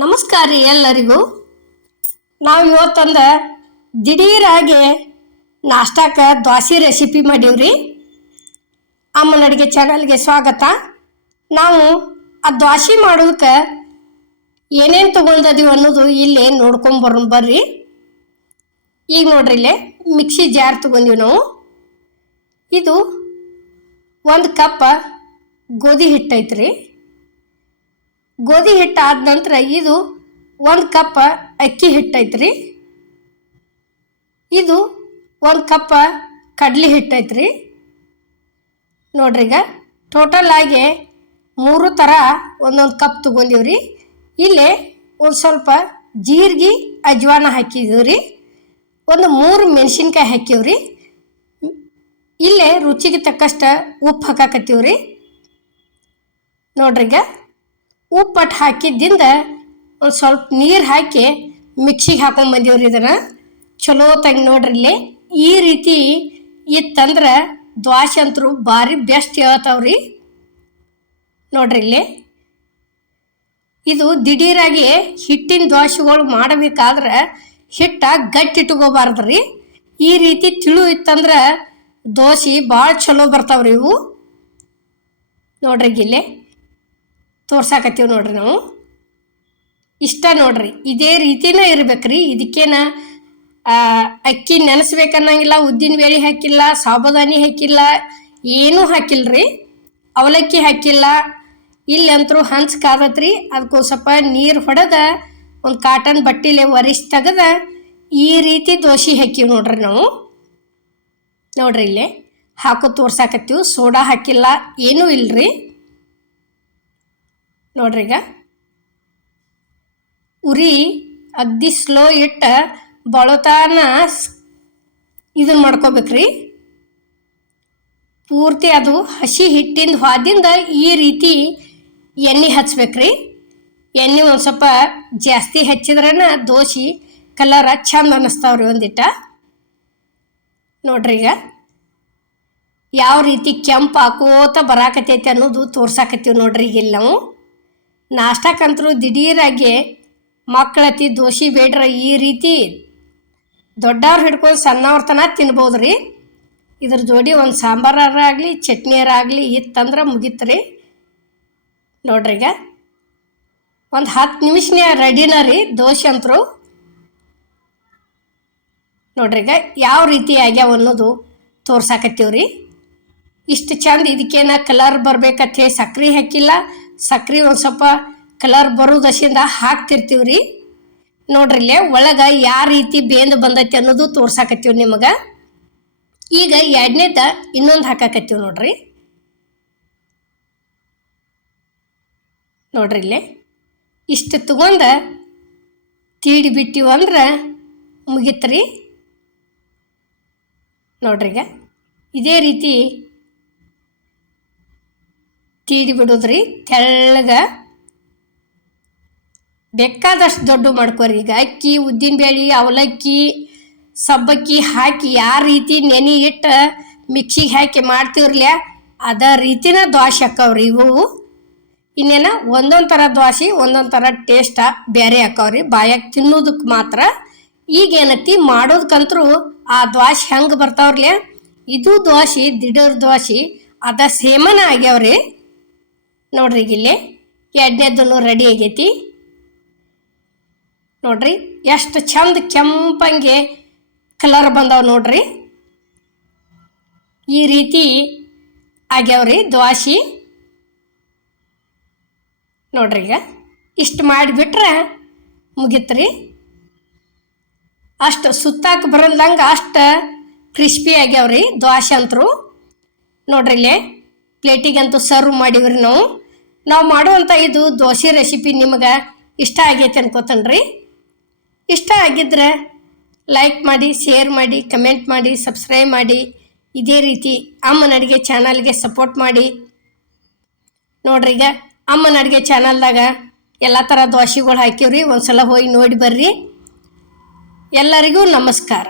ನಮಸ್ಕಾರ ರೀ ಎಲ್ಲರಿಗೂ. ನಾವು ಇವತ್ತೊಂದು ದಿಢೀರಾಗಿ ನಾಷ್ಟಾಕ ದ್ವಾಸಿ ರೆಸಿಪಿ ಮಾಡೀವ್ರಿ. ಅಮ್ಮನ ಅಡುಗೆ ಚಾನಲ್ಗೆ ಸ್ವಾಗತ. ನಾವು ಆ ದ್ವಾಸಿ ಮಾಡೋದಕ್ಕೆ ಏನೇನು ತೊಗೊಂಡದೀವಿ ಅನ್ನೋದು ಇಲ್ಲಿ ನೋಡ್ಕೊಂಬರ್ ಬರ್ರಿ. ಈಗ ನೋಡ್ರಿ ಇಲ್ಲೇ ಮಿಕ್ಸಿ ಜಾರ್ ತೊಗೊಂಡಿವಿ ನಾವು. ಇದು ಒಂದು ಕಪ್ ಗೋಧಿ ಹಿಟ್ಟು ಐತ್ರಿ ಗೋಧಿ ಹಿಟ್ಟು ಆದ ನಂತರ ಇದು ಒಂದು ಕಪ್ ಅಕ್ಕಿ ಹಿಟ್ಟು ಐತ್ರಿ ಇದು ಒಂದು ಕಪ್ ಕಡ್ಲಿ ಹಿಟ್ಟು ಐತ್ರಿ ನೋಡ್ರಿ ಈಗ ಟೋಟಲ್ ಆಗಿ ಮೂರು ಥರ ಒಂದೊಂದು ಕಪ್ ತೊಗೊಂಡಿವ್ರಿ. ಇಲ್ಲಿ ಒಂದು ಸ್ವಲ್ಪ ಜೀರಿಗೆ, ಅಜ್ವಾನ ಹಾಕಿದೀವಿ ಒಂದು ಮೂರು ಮೆಣಸಿನ್ಕಾಯಿ ಹಾಕಿವ್ರಿ. ಇಲ್ಲೇ ರುಚಿಗೆ ತಕ್ಕಷ್ಟು ಉಪ್ಪು ಹಾಕಾಕತ್ತೀವ್ರಿ. ಈಗ ಉಪ್ಪಟ್ಟು ಹಾಕಿದ್ದಿಂದ ಒಂದು ಸ್ವಲ್ಪ ನೀರು ಹಾಕಿ ಮಿಕ್ಸಿಗೆ ಹಾಕೊಂಡ್ ಬಂದೀವ್ರಿ ಇದನ್ನು. ಚಲೋ ತಂಗಿ ನೋಡ್ರಿ ಇಲ್ಲಿ. ಈ ರೀತಿ ಇತ್ತಂದ್ರೆ ದ್ವಾಸೆ ಅಂತರೂ ಭಾರಿ ಬೆಸ್ಟ್ ಹೇಳ್ತಾವ್ರಿ. ನೋಡ್ರಿ ಇಲ್ಲಿ. ಇದು ದಿಢೀರಾಗಿ ಹಿಟ್ಟಿನ ದ್ವಾಸೆಗಳು ಮಾಡಬೇಕಾದ್ರೆ ಹಿಟ್ಟ ಗಟ್ಟಿ ಇಟ್ಕೋಬಾರ್ದ್ರಿ. ಈ ರೀತಿ ತಿಳು ಇತ್ತಂದ್ರೆ ದೋಸೆ ಭಾಳ ಚಲೋ ಬರ್ತಾವ್ರಿ ಇವು. ನೋಡ್ರಿ ಗಿಲ್ಲೆ ತೋರ್ಸಾಕತ್ತೀವಿ ನೋಡ್ರಿ ನಾವು. ಇಷ್ಟ ನೋಡ್ರಿ, ಇದೇ ರೀತಿನೇ ಇರ್ಬೇಕ್ರಿ. ಇದಕ್ಕೇನ ಅಕ್ಕಿ ನೆನೆಸ್ಬೇಕನ್ನಂಗಿಲ್ಲ, ಉದ್ದಿನ ಬೇಳೆ ಹಾಕಿಲ್ಲ, ಸಾಬುದಾನಿ ಹಾಕಿಲ್ಲ, ಏನೂ ಹಾಕಿಲ್ರಿ. ಅವಲಕ್ಕಿ ಹಾಕಿಲ್ಲ ಇಲ್ಲಂತರೂ ಹಂಚ್ ಕಾದತ್ರಿ. ಅದಕ್ಕೂ ಸ್ವಲ್ಪ ನೀರು ಹೊಡೆದ, ಒಂದು ಕಾಟನ್ ಬಟ್ಟಿಲೆ ಒರೆಸಿ ತೆಗೆದ, ಈ ರೀತಿ ದೋಸೆ ಹಾಕಿವಿ ನೋಡ್ರಿ ನಾವು. ನೋಡ್ರಿ ಇಲ್ಲಿ, ಹಾಕೋ ತೋರ್ಸಾಕತ್ತೀವಿ. ಸೋಡಾ ಹಾಕಿಲ್ಲ, ಏನೂ ಇಲ್ರಿ. ನೋಡ್ರಿ ಈಗ. ಉರಿ ಅಗ್ದಿ ಸ್ಲೋ ಇಟ್ಟ ಬಳತಾನ ಇದನ್ನ ಮಾಡ್ಕೋಬೇಕ್ರಿ. ಪೂರ್ತಿ ಅದು ಹಸಿ ಹಿಟ್ಟಿಂದ ಹಾದಿಂದ ಈ ರೀತಿ ಎಣ್ಣೆ ಹಚ್ಬೇಕ್ರಿ. ಎಣ್ಣೆ ಒಂದು ಸ್ವಲ್ಪ ಜಾಸ್ತಿ ಹಚ್ಚಿದ್ರನ ದೋಸೆ ಕಲರ ಚಂದ ಅನ್ನಿಸ್ತಾವ್ರಿ ಒಂದಿಟ್ಟ. ನೋಡ್ರಿ ಈಗ. ಯಾವ ರೀತಿ ಕೆಂಪು ಹಾಕೋತ ಬರಾಕತೈತಿ ಅನ್ನೋದು ತೋರ್ಸಾಕತ್ತೀವಿ ನೋಡ್ರಿ ಇಲ್ಲಿ ನಾವು. ನಾಷ್ಟಕ್ಕಂತರೂ ದಿಢೀರಾಗಿ ಮಕ್ಕಳತಿ ದೋಷಿ ಬೇಡ್ರ, ಈ ರೀತಿ ದೊಡ್ಡವ್ರು ಹಿಡ್ಕೊಂಡು ಸಣ್ಣವ್ರ ತನ ತಿನ್ಬೋದು ರೀ ಇದ್ರ ಜೋಡಿ ಒಂದು ಸಾಂಬಾರಾಗಲಿ ಚಟ್ನಿಯರಾಗಲಿ ಇತ್ತಂದ್ರೆ ಮುಗೀತು ನೋಡ್ರಿ ಈಗ ಒಂದು ಹತ್ತು ನಿಮಿಷನೇ ರೆಡಿನ ರೀ ದೋಸೆ ಅಂತರು ನೋಡ್ರಿ ಈಗ ಯಾವ ರೀತಿ ಆಗ್ಯಾವ ಅನ್ನೋದು ತೋರ್ಸಾಕತ್ತೀವ್ರಿ. ರೀ ಇಷ್ಟು ಚಂದ ಇದಕ್ಕೇನ ಕಲರ್ ಬರ್ಬೇಕಂತ ಹೇಳಿ ಸಕ್ರೆ ಹಾಕಿಲ್ಲ. ಸಕ್ರೆ ಒಂದು ಸ್ವಲ್ಪ ಕಲರ್ ಬರೋ ದಶೆಯಿಂದ ಹಾಕ್ತಿರ್ತೀವಿ ರೀ ನೋಡ್ರಿ ಇಲ್ಲೇ ಒಳಗೆ ಯಾವ ರೀತಿ ಬೇಂದು ಬಂದೈತಿ ಅನ್ನೋದು ತೋರ್ಸಾಕತ್ತೀವಿ ನಿಮಗೆ. ಈಗ ಎರಡನೇದ ಇನ್ನೊಂದು ಹಾಕಾಕತ್ತೀವಿ ನೋಡ್ರಿ. ನೋಡ್ರಿ ಇಲ್ಲೇ ಇಷ್ಟು ತೊಗೊಂಡು ತೀಡಿ ಬಿಟ್ಟಿವು ಅಂದ್ರೆ ಮುಗೀತ್ರಿ. ನೋಡ್ರಿ ಈಗ ಇದೇ ರೀತಿ ತೀಡಿ ಬಿಡೋದ್ರಿ? ತೆಳ್ಳಗ ಬೇಕಾದಷ್ಟು ದೊಡ್ಡ ಮಾಡ್ಕೋರಿ. ಈಗ ಅಕ್ಕಿ, ಉದ್ದಿನ ಬೇಳೆ, ಅವಲಕ್ಕಿ, ಸಬ್ಬಕ್ಕಿ ಹಾಕಿ ಯಾವ ರೀತಿ ನೆನೆ ಇಟ್ಟು ಮಿಕ್ಸಿಗೆ ಹಾಕಿ ಮಾಡ್ತೀವ್ರಲ್ಲ ಅದ ರೀತಿನ ದ್ವಾಸೆ ಹಾಕವ್ರಿ ಇವು. ಇನ್ನೇನ ಒಂದೊಂದು ಥರ ದ್ವಾಸಿ, ಒಂದೊಂದು ಥರ ಟೇಸ್ಟ ಬೇರೆ ಹಾಕವ್ರಿ. ಬಾಯಾಗ ತಿನ್ನೋದಕ್ಕೆ ಮಾತ್ರ. ಈಗ ಏನೈತಿ ಮಾಡೋದಕ್ಕಂತರೂ ಆ ದ್ವಾಸೆ ಹೆಂಗೆ ಬರ್ತಾವ್ರಲ್ಲ ಇದು ದ್ವಾಸಿ ದಿಢರ್ ದ್ವಾಸಿ, ಅದ ಸೇಮನ ಆಗ್ಯಾವ್ರಿ. ನೋಡ್ರಿ ಇಲ್ಲಿ. ಎಡ್ನೇದನ್ನು ರೆಡಿ ಆಗೈತಿ. ನೋಡ್ರಿ, ಎಷ್ಟು ಚಂದ ಕೆಂಪಂಗೆ ಕಲರ್ ಬಂದಾವ ನೋಡ್ರಿ. ಈ ರೀತಿ ಆಗ್ಯಾವ್ರಿ ದ್ವಾಸಿ. ನೋಡ್ರಿ ಈಗ, ಇಷ್ಟು ಮಾಡಿಬಿಟ್ರೆ ಮುಗಿತ್ರಿ. ಅಷ್ಟು ಸುತ್ತಾಕ ಬರಲ್ದಂಗೆ ಅಷ್ಟು ಕ್ರಿಸ್ಪಿ ಆಗ್ಯಾವ್ರಿ ದ್ವಾಸೆ ಅಂತರು ನೋಡ್ರಿ ಇಲ್ಲೇ ಪ್ಲೇಟಿಗಂತೂ ಸರ್ವ್ ಮಾಡಿವ್ರಿ ನಾವು. ನಾವು ಮಾಡುವಂಥ ಇದು ದೋಸೆ ರೆಸಿಪಿ ನಿಮಗೆ ಇಷ್ಟ ಆಗೈತೆ ಅನ್ಕೋತನ್ರಿ. ಇಷ್ಟ ಆಗಿದ್ರೆ ಲೈಕ್ ಮಾಡಿ ಶೇರ್ ಮಾಡಿ ಕಮೆಂಟ್ ಮಾಡಿ ಸಬ್ಸ್ಕ್ರೈಬ್ ಮಾಡಿ. ಇದೇ ರೀತಿ ಅಮ್ಮನ ಅಡುಗೆ ಚಾನಲ್ಗೆ ಸಪೋರ್ಟ್ ಮಾಡಿ. ನೋಡ್ರಿ ಈಗ ಅಮ್ಮನ ಅಡುಗೆ ಚಾನಲ್ದಾಗ ಎಲ್ಲ ಥರ ದೋಸೆಗಳು ಹಾಕಿವ್ರಿ. ಒಂದ್ಸಲ ಹೋಗಿ ನೋಡಿ ಬರ್ರಿ. ಎಲ್ಲರಿಗೂ ನಮಸ್ಕಾರ.